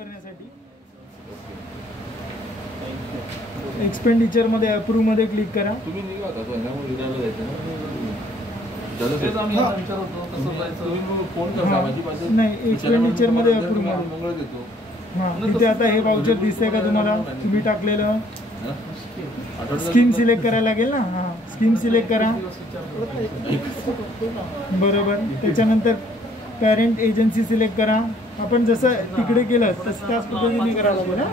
करण्यासाठी एक्सपेंडिचर मध्ये अप्रूव्ह मध्ये क्लिक करा. तुम्ही निघा आता त्यामुळे विचारलं जायचं ना. नाही एक्सपेंडिचर मध्ये अप्रूव्ह मध्ये देतो. हां तिथे आता हे वाउचर दिसतंय का तुम्हाला? तुम्ही टाकलेलं स्कीम सिलेक्ट करायला लागेल ना. हां स्कीम सिलेक्ट करा. बरोबर. त्याच्यानंतर पॅरेंट एजन्सी सिलेक्ट करा. आपण जसं तिकडे केलं तसं त्याच पद्धतीने करावं लागेल ना.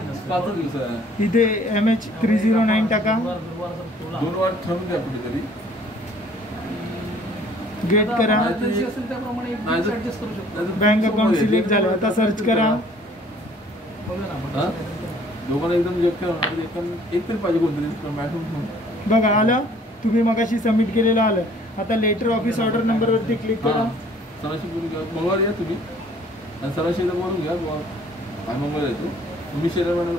इथे MH309 टाका. 2 वार ठरवून द्या कुठेतरी. गेट करा. बँक अकाउंट सिलेक्ट झालं. आता सर्च करा. दोघांना एकदम एक तरी पाहिजे कोणतरी. बघा आलं. तुम्ही मगाशी सबमिट केलेलं आलं. आता लेटर ऑफिस ऑर्डर नंबरवरती क्लिक करा. सरांशी बोलून घ्या. मंगळवारी या तुम्ही आणि सरांशी एकदा बोलून घ्या. मंगळवार येतो. तुम्ही शेअर मॅडम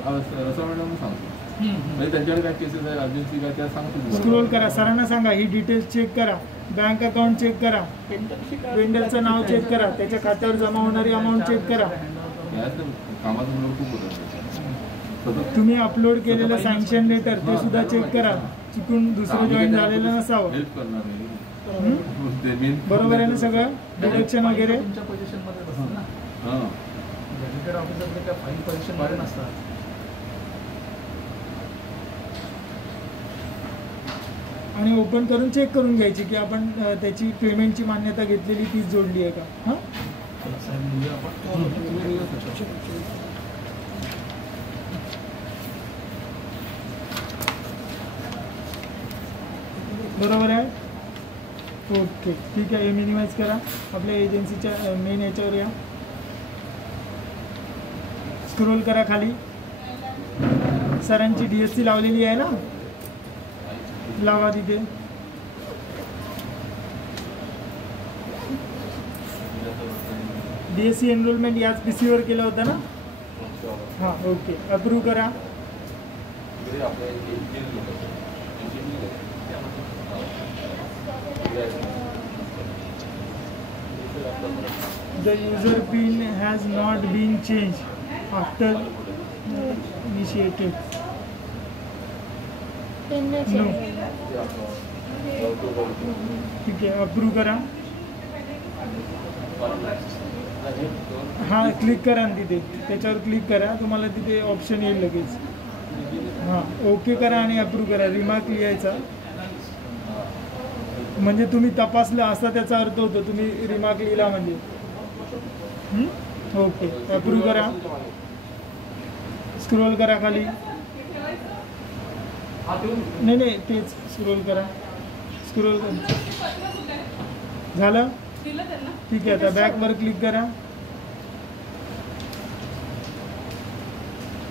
रसा मॅडम सांगतो म्हणजे त्यांच्याकडे काय केसेस आहे अर्जन्सी काय त्या सांगतो. स्क्रोल करा. सरांना सांगा ही डिटेल्स चेक करा. बँक अकाउंट चेक करा. वेंडरचं नाव चेक करा. त्याच्या खात्यावर जमा होणारी अमाऊंट चेक करा. कामाचं मुलं खूप होतं. तुम्ही अपलोड केलेलं सँक्शन लेटर ते सुद्धा चेक करा. चुकून दुसरं जॉईन झालेलं नसावं. हेल्प करणार नाही. बरोबर आहे ना सगळं डिडक्शन वगैरे. आणि ओपन करून चेक करून घ्यायची की आपण त्याची पेमेंटची मान्यता घेतलेली तीच जोडली आहे का. हां बरोबर आहे. ओके ठीक आहे. मिनिमाइज करा. आपल्या एजन्सीच्या मेन याच्यावर या. स्क्रोल करा खाली. सरांची DSC लावलेली आहे ना. लावा तिथे. DSC एनरोलमेंट याच PC वर केलं होतं ना. हां ओके. अप्रूव्ह करा. The user PIN has not been changed after initiated. No. ठीक आहे. अप्रूव्ह करा. हां क्लिक करा ना तिथे. त्याच्यावर क्लिक करा. तुम्हाला तिथे ऑप्शन येईल लगेच. हां ओके करा आणि अप्रूव्ह करा. रिमार्क लिहायचा म्हणजे तुम्ही तपासलं असा त्याचा अर्थ होतो. तुम्ही रिमार्क लिहिला म्हणजे. ओके अप्रूव्ह करा. स्क्रोल करा खाली. नाही तेच स्क्रोल करा. स्क्रोल करा. झालं ठीक आहे. आता बॅकवर क्लिक करा.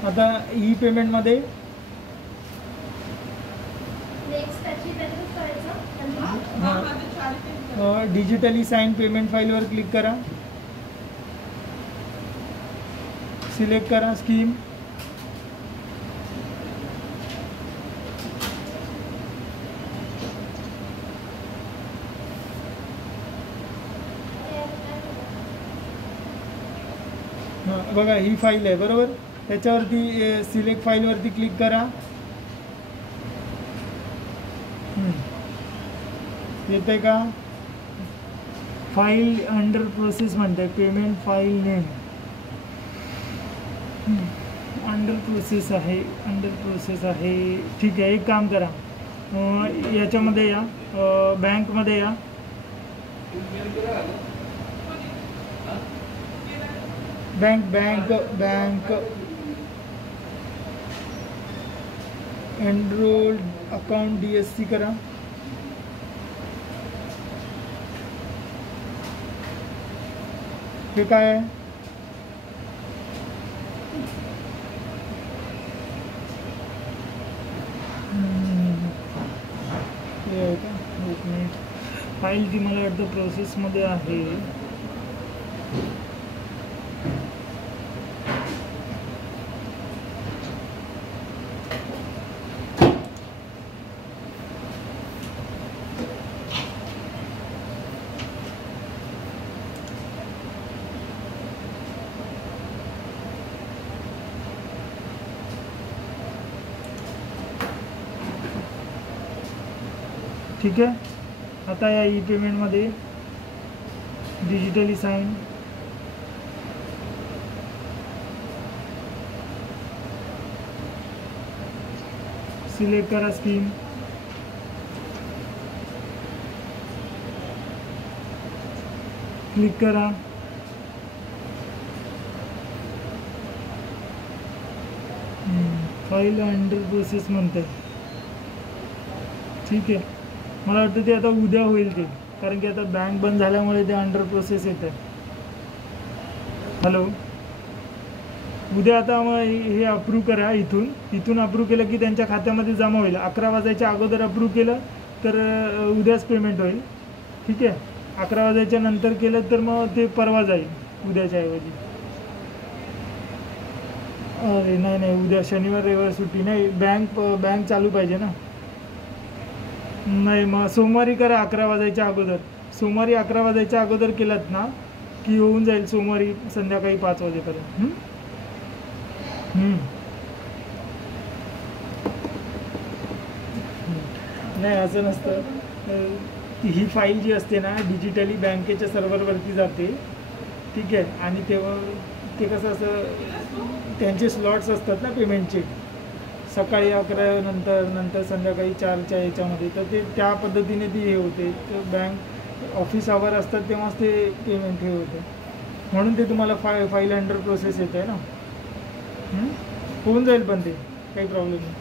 आता ई पेमेंटमध्ये डिजिटली साइन पेमेंट फाईलवर क्लिक करा. सिलेक्ट करा स्कीम. हां बघा ही फाईल आहे बरोबर. त्याच्यावरती सिलेक्ट फाईलवरती क्लिक करा. येते का. फाईल अंडर प्रोसेस म्हणते. Payment file name under process आहे. ठीक आहे. एक काम करा. याच्यामध्ये या. बँकमध्ये या. बँक एनरोल्ड अकाउंट DSC करा. हे काय आहे. हे आहे का. एक मिनिट. फाईल ती मला वाटतं प्रोसेसमध्ये आहे. ठीक आहे. आता या ई पेमेंटमध्ये डिजिटली साईन, सिलेक्ट करा स्कीम, क्लिक करा. फाईल अंडर प्रोसेस म्हणते. ठीक आहे, मला वाटतं ते आता उद्या होईल ते, कारण की आता बँक बंद झाल्यामुळे ते अंडर प्रोसेस येत आहे. हॅलो, उद्या आता मग हे अप्रूव्ह करा. इथून अप्रूव्ह केलं की त्यांच्या खात्यामध्ये जमा होईल. 11 वाजायच्या अगोदर अप्रूव्ह केलं तर उद्याच पेमेंट होईल. ठीक आहे, 11 वाजायच्या नंतर केलं तर मग ते परवा जाईल उद्याच्या ऐवजी. अरे नाही, उद्या शनिवार रविवार सुट्टी नाही, बँक चालू पाहिजे ना. नाही, मग सोमवारी करा 11 वाजायच्या अगोदर. सोमवारी 11 वाजायच्या अगोदर केलात ना की होऊन जाईल सोमवारी संध्याकाळी 5 वाजेपर्यंत. नाही, असं नसतं. ही फाईल जी असते ना डिजिटली बँकेच्या सर्व्हरवरती जाते. ठीक आहे, आणि तेव्हा ते कसं असं त्यांचे स्लॉट्स असतात ना पेमेंटचे, सकाळी 11 नंतर संध्याकाळी 4च्या याच्यामध्ये, तर ते त्या पद्धतीने ती हे होते. तर बँक ऑफिस आवर असतात तेव्हाच ते पेमेंट हे होते, म्हणून ते तुम्हाला फाईल अंडर प्रोसेस येत आहे ना. होऊन जाईल पण ते काही प्रॉब्लेम नाही.